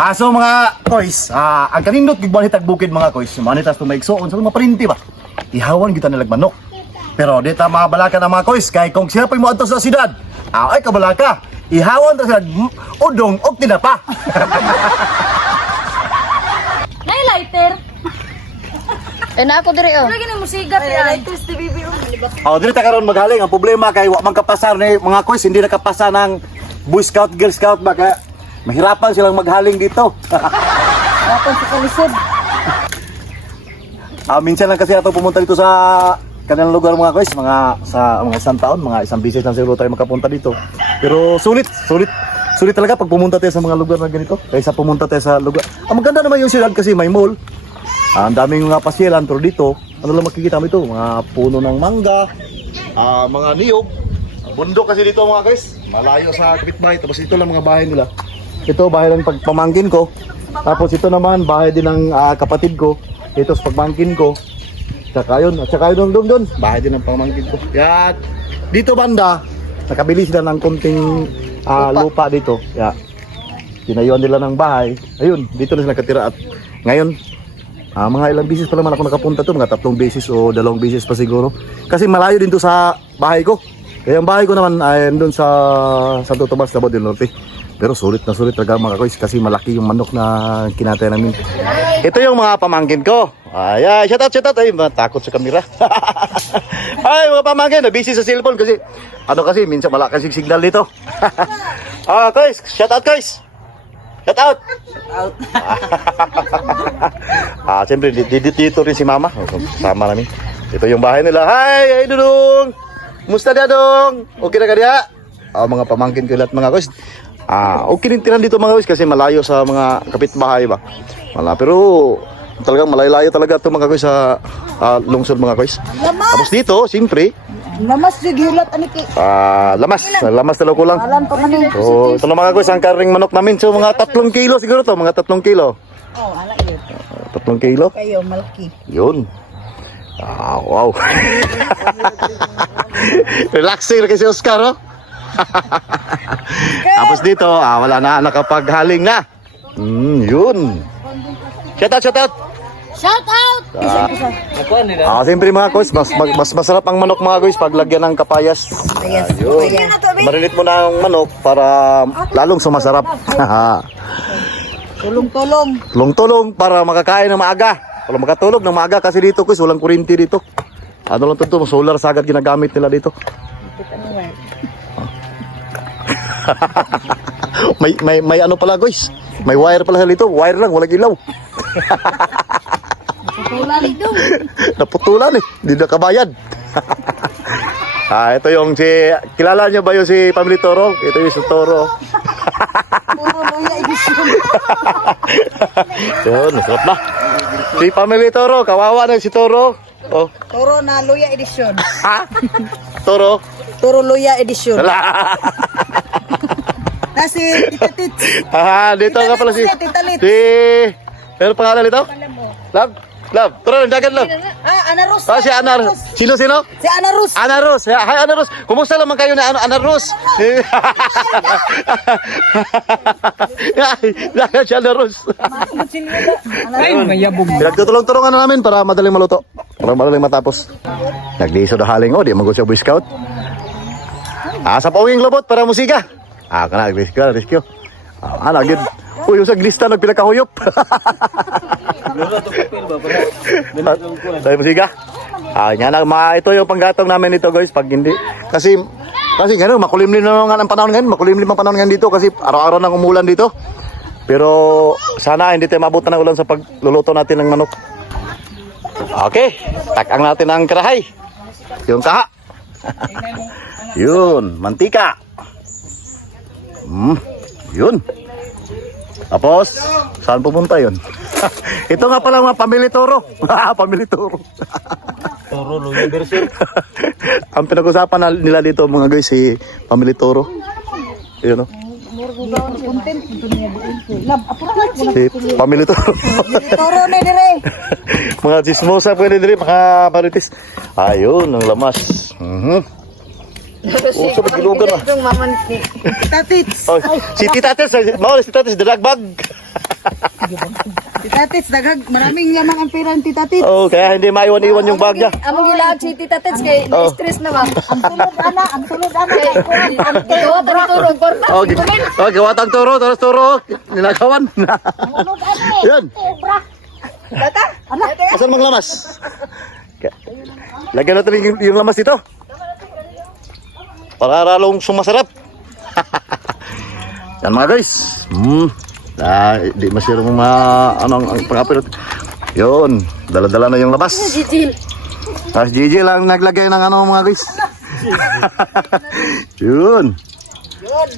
Ah, so mga kois, ah, ang kanindot gigban hitag bukid mga kois, manitas to maigsoon sa mga parinti ba. Ihawan kita nilag manok. Pero di ta mabalaka na mga kois kay kung siya pa'y mo adto sa sidad. Ah, ay kabalaka. Ihawan ta sa udong og tinapa. Nay lighter. Eh na ako diri oh. Lagi ni musigat ya. Lighter si bibi Oh, dili ta karon maghaling ang problema kay wa man kapasar ni mga kois hindi nakapasa ng Boy Scout, Girl Scout ba kaya mahirapan silang maghaling dito. Dapat sa kalisod. Ah, minsan lang kasi ato pumunta dito sa kanilang lugar mga kois, mga sa mga isang taon, mga isang bisis lang siguro tayo makapunta dito. Pero sulit, sulit. Sulit talaga pag pumunta tayo sa mga lugar na ganito. Kaysa pumunta tayo sa lugar. Ah, maganda naman yung siyudad kasi may mall. Ah, ang daming mga pasyalan pero dito, ano lang makikita mo ito? Mga puno ng mangga, ah, mga niyog. Bundok kasi dito mga guys. Malayo sa kapitbahay. Tapos ito lang mga bahay nila. Ito bahay ng pagpamangkin ko. Tapos ito naman bahay din ng ah, kapatid ko. Ito sa pagmangkin ko. Tsaka yun. At tsaka yun doon doon. Bahay din ng pamangkin ko. Yan. Dito banda, nakabili sila ng konting ah, lupa. dito. Yeah. Tinayuan nila ng bahay. Ayun, dito na sila nakatira. At ngayon, Ah, mga ilang beses pa naman ako nakapunta to, mga tatlong beses o dalawang beses pa siguro. Kasi malayo din to sa bahay ko. Kaya ang bahay ko naman ay doon sa Santo Tomas, Davao del Norte. Pero sulit na sulit talaga mga kois kasi malaki yung manok na kinatay namin. Ito yung mga pamangkin ko. Ay, ay, shout out, shout out. Ay, takot sa kamera. ay, mga pamangkin, na busy sa cellphone kasi ano kasi, minsan wala kasing signal dito. ah, guys, shout out guys. Shout out. ah, siyempre, di- di- dito rin si Mama. Sama namin. Ito yung bahay nila. Hi, hi, Dudong. Musta dia, Dong? Okay na ka dia? Ah, mga pamangkin ko lahat mga guys. Ah, okay rin tiran dito mga guys kasi malayo sa mga kapitbahay ba. Wala, pero talagang malayo-layo talaga ito mga guys sa ah, lungsod mga guys. Tapos dito, siyempre, Lamas jud yulat ani ki. ah, lamas. Lamas talaga ko lang. Alam pa man ni. So, ito na mga guys, ang karing manok namin. So, mga tatlong kilo siguro to, mga tatlong kilo. Oh, ala yun. Tatlong kilo. Kayo malaki. Yun. Ah, wow. Relaxing na kasi Oscar, oh. Tapos dito, ah, wala na, nakapaghaling na. Mm, yun. Shout out, shout out. Shout out. Ah, siyempre mga guys, mas, mas, mas masarap ang manok mga guys pag lagyan ng kapayas. Ayun. Marinit mo na ang manok para lalong sumasarap. Tulong-tulong. Tulong-tulong para makakain ng maaga. Para makatulog ng maaga kasi dito guys, walang kurinti dito. Ano lang to, to solar sagad ginagamit nila dito. may, may, may ano pala guys. May wire pala dito. Wire lang, walang ilaw. Tulali dong. Naputulan eh. Hindi nakabayad. ah, ito yung si... Kilala niyo ba yung si Family Toro? Ito yung si Toro. Yun, masarap na. Si Family Toro, kawawa na si Toro. Oh, Toro na luya edisyon. ha? Toro? Toro luya edisyon. Wala. Kasi Tita Tits. Ah, dito nga pala si... Tita Lit. Si... Ano pangalan nito? Love? Love. Tara, dagan love. Ah, Ana Rus. Ah, si Ana. Sino, sino? Si Ana Rus. Ana Rose. Hi, Ana Rose. Kumusta naman kayo na Ana, Ana Rose? Dagan si Ana Rose. Ay, mayabog. Pinagtutulong-tulungan na namin para madaling maluto. Para madaling matapos. Nagliso na haling o, di mo siya Boy Scout. Ah, sa pawing lobot para musika. Ah, kana, rescue, rescue. Ah, ano, gid. Uy, yung sa glista nagpinakahuyop. Tayo musika. Ah, yan ang mga ito yung panggatong namin dito guys pag hindi kasi kasi gano'n makulimlim na nga ang panahon ngayon, makulimlim ang panahon ngayon dito kasi araw-araw nang umulan dito. Pero sana hindi tayo mabutan ng ulan sa pagluluto natin ng manok. Okay, takang natin ang karahay. Yung kaha. yun, mantika. Hmm, yun. Tapos, saan pupunta yun? Ito nga pala mga pamili toro. pamili toro. Toro, luya version. ang pinag-usapan na nila dito mga guys, si pamili toro. Yun o. Na. Si pamili toro. Toro na dire. mga chismosa pwede din, mga marites. Ayun, ang lamas. Mhm. Oh, sa gilugan na. Itong maman ni Tita Tits. Oh, si Tita Tess, mawala si Tita Tess, dalagbag. Tita Tits, dagag, maraming lamang ang pera ng Tita Tits. oh, kaya hindi maiwan-iwan yung bag niya. Among gilag si Tita Tets kay Oh. na-stress na ba? Ang tulad, ana, ang tulad, ana. Ang tiyo, turong korta. Okay. Okay, gawatang turo, taros turo. Ninakawan. Yan. Asan mang lamas? Lagyan natin yung lamas dito. Para lalong sumasarap. Yan mga guys. Hmm. Ah, di masyadong ma ano ang, ang pangapirot. Yun, dala-dala na yung lamas. Jijil. Tapos Gigi lang naglagay ng ano mga guys. Yun.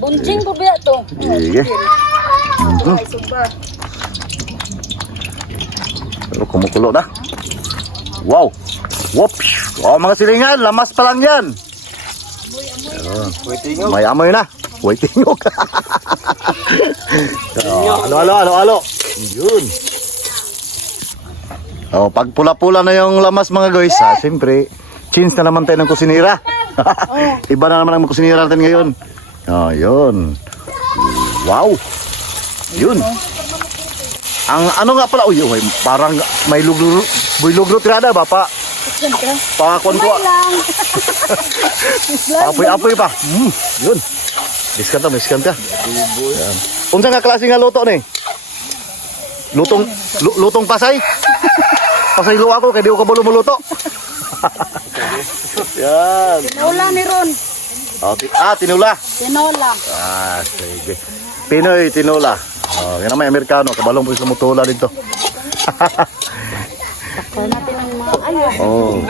Bunjing po ba to? Sige. Mhm. Pero kumukulo na. Wow. Whoops. Oh, mga silingan, lamas pa lang yan. Ayun. May amoy na. Waiting oh, Alo, alo, alo, alo. Yun. Oh, pag pula-pula na yung lamas mga guys, ah, siyempre, change na naman tayo ng kusinira. Iba na naman ang kusinira natin ngayon. Oh, yun. Wow. Yun. Ang ano nga pala, uy, uy, parang may lugro, may lugro tirada ba pa? Pa kon ko. Apoy-apoy pa. Mm, yun. Miskan ta, miskan ta. Unsa nga klase nga luto ni? Lutong lu- lutong pasay? Pasay lo ako kay di ko kabalo muluto. Yan. Tinola ni Ron. Oh, ti- ah, tinula. Tinola. Ah, sige. Pinoy tinola. Oh, yan naman Amerikano, kabalong po sa mutula dito. oh,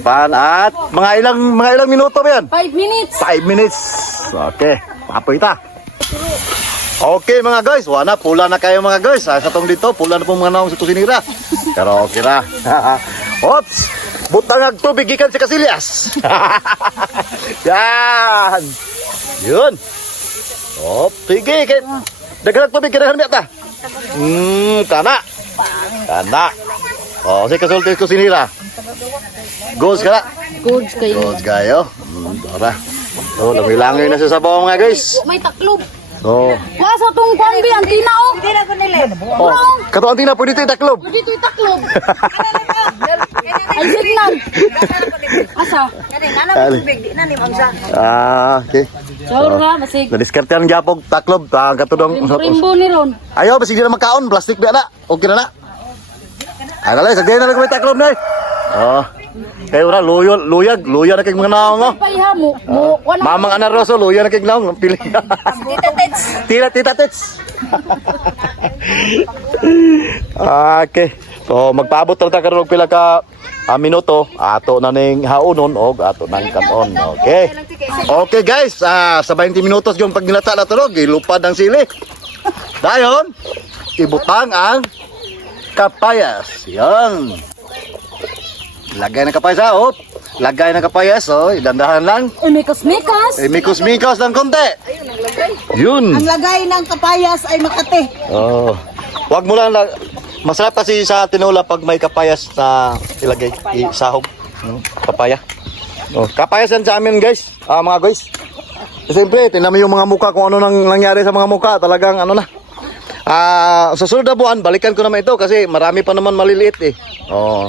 pan at mga ilang mga ilang minuto ba yan? 5 minutes. 5 minutes. Okay, papoy ta. Okay mga guys, wala pula na kayo mga guys. Ah, sa tong dito, pula na po mga naong sa kusinira. Pero okay na. Ops! Butang ang tubig gikan sa kasilyas. Yan. Yun. Op, sige. Kay, dagdag tubig kinahan niya ta. Hmm, tana. Tana. Oh, si kasulti ko sinira. Goes ka na. Good kayo. Goes kayo. Hmm, tara. So, langay na sa sabaw mga guys. May taklob. So, Wasa tong kwanbi ang tina oh. Hindi na ko nila. oh, kato ang tina po dito itaklob. Dito yung taklob. Ay, Vietnam. Asa? Ali. Ah, okay. Sure ha, basig. Nadiskarte ang japog taklob. Ta, katudong. Rimbo ni Ron. Ayaw, basig na makaon. Plastic ba na? Okay na na. Ay, nalay, sagay na lang may taklob na eh. Oh. Kayo na, luyo, luyag, luya na kay mga naong oh. Paiha mo. Mo, wala. Mamang Ana Rosso, luya na kay naong. Pili. Tita Tets. Tira, tita, tits. okay. So, magpaabot talaga karon og pila ka ah, minuto. Ato na ning haunon og ato nang kanon. Okay. Okay guys, ah, sa 20 minutos yung pagnilata na tulog, ilupad ang sili. Dayon, ibutang ang kapayas. Yan. Lagay ng kapayas ha, oh. Lagay ng kapayas, oh. Idandahan lang. Uy, mikas-mikas. Eh, mikos-mikos ng konti. Yun. Ang lagay ng kapayas ay makate. Oh. Wag mo lang lag- Masarap kasi sa tinola pag may kapayas na ilagay isahog. Hmm, Papaya. Oh, kapayas yan sa amin, guys. Ah, mga guys. Siyempre, tingnan mo yung mga muka kung ano nang nangyari sa mga muka. Talagang ano na. Ah, sa sunod na buwan, balikan ko naman ito kasi marami pa naman maliliit eh. Oh.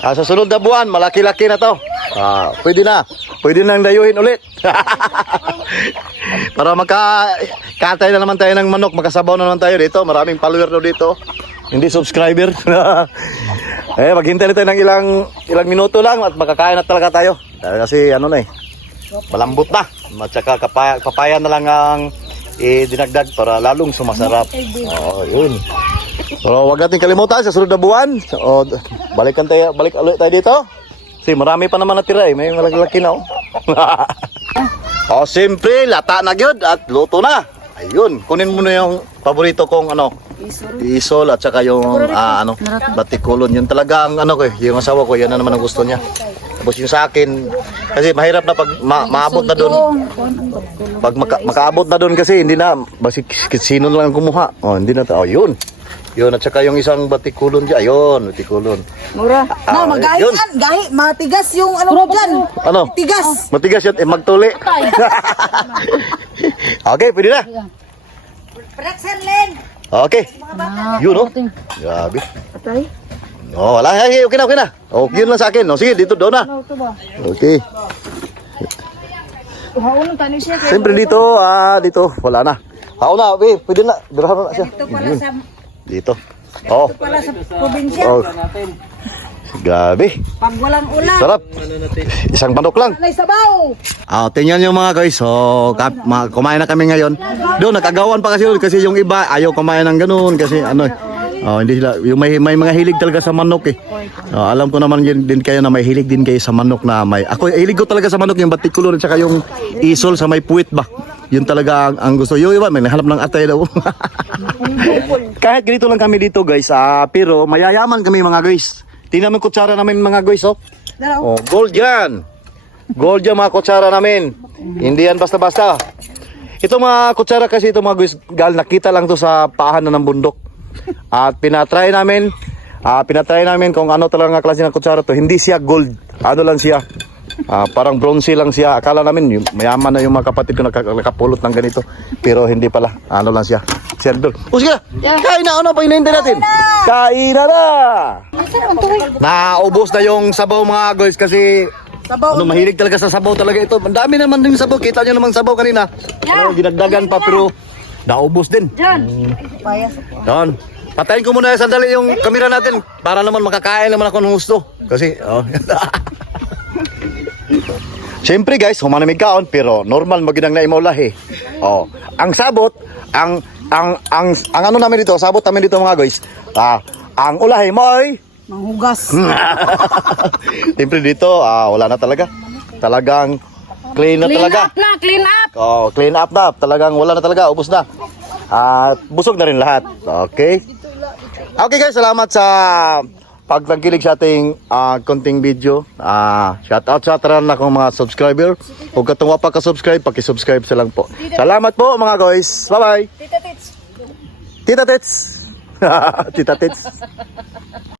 Ah, sa sunod na buwan, malaki-laki na to. Ah, pwede na. Pwede nang dayuhin ulit. Para magka katay na naman tayo ng manok, makasabaw na naman tayo dito. Maraming follower na dito. Hindi subscriber. eh, maghintay na tayo ng ilang ilang minuto lang at makakain na talaga tayo. Kasi ano na eh. Malambot na. At saka kapaya, papaya na lang ang eh, dinagdag para lalong sumasarap. Oo, yun. So, wag natin kalimutan sa sunod na buwan. O, balikan tayo, balik ulit tayo dito. Kasi marami pa naman natira eh. May malaki na oh. oh, simple, lata na gyud at luto na. Ayun, kunin mo na yung paborito kong ano, isol at saka yung ah, ano, batikulon. Yun talaga ang ano ko eh, yung asawa ko, yan na naman ang gusto niya. Tapos yung sa akin, kasi mahirap na pag ma- maabot na doon. Pag maka- makaabot na doon kasi hindi na basi sino lang ang kumuha. Oh, hindi na. Oh, yun. Yun at saka yung isang batikulon diyan. Ayun, batikulon. Mura. Ah, no, magahi yun. yan. Gahi, matigas yung ano ko dyan. Ano? Tigas. Matigas yan, eh magtuli. Okay, pwede na. Okay. Yun, no? Grabe. Atay. Oh, wala. Ay, okay na, okay na. Okay yun lang sa akin. Oh, sige, dito, doon na. Ano? Okay. Siyempre dito, ah, dito, wala na. Ako na, eh, pwede na. Dirahan na siya. Ito pala Yun. sa Dito. Oh, pala sa probinsya. oh. Grabe. Pag walang ulan. Sarap. Isang manok lang. May sabaw. Ah, tingnan niyo mga guys. So, kap, kumain na kami ngayon. Doon nakagawan pa kasi kasi yung iba ayaw kumain ng ganoon kasi ano. Oh, hindi sila yung may, may mga hilig talaga sa manok eh. Oh, alam ko naman yun din kayo na may hilig din kayo sa manok na may Ako hilig ko talaga sa manok yung batikulo at saka yung isol sa may puwit ba. Yun talaga ang, ang gusto. Yung iba may nahanap ng atay daw. Kahit ganito lang kami dito guys, ah, pero mayayaman kami mga guys. Tingnan mo kutsara namin mga guys oh. Oh, gold yan. Gold yan mga kutsara namin. Hindi yan basta-basta. Ito mga kutsara kasi ito mga guys, gal nakita lang to sa paahan na ng bundok. At pinatry namin, ah pinatry namin kung ano talaga klase ng kutsara to. Hindi siya gold. Ano lang siya? Ah, parang bronze lang siya. Akala namin yung, mayaman na yung mga kapatid ko naka- nakapulot ng ganito. Pero hindi pala. Ano lang siya? Silver. O sige, kain na. Ano pa hinihintay natin? Kain na na! Naubos na yung sabaw mga guys kasi Sabaw. ano, mahilig talaga sa sabaw talaga ito. Ang dami naman din sabaw. Kita nyo naman sabaw kanina. Ano, ginagdagan pa pero naubos din. Diyan. Doon. Patayin ko muna sandali yung kamera natin para naman makakain naman ako ng gusto. Kasi, oh. Siyempre guys, humanamig kaon pero normal maginang na imaulahi. Oh, ang sabot, ang ang ang ang ano namin dito, sabot namin dito mga guys. Ah, ang ulahi mo ay Manghugas. Siyempre dito, ah, wala na talaga. Talagang clean na Clean talaga. up na, clean up. Oh, clean up na. Talagang wala na talaga, ubos na. At busog na rin lahat. Okay? Okay guys, salamat sa pagtangkilig sa ating ah, konting video. Ah, shout out sa taran na kong mga subscriber. Kung katong wa pa ka-subscribe, paki-subscribe sa lang po. Salamat po mga guys. Bye-bye. Tita Tits. Tita Tits. Tita Tits.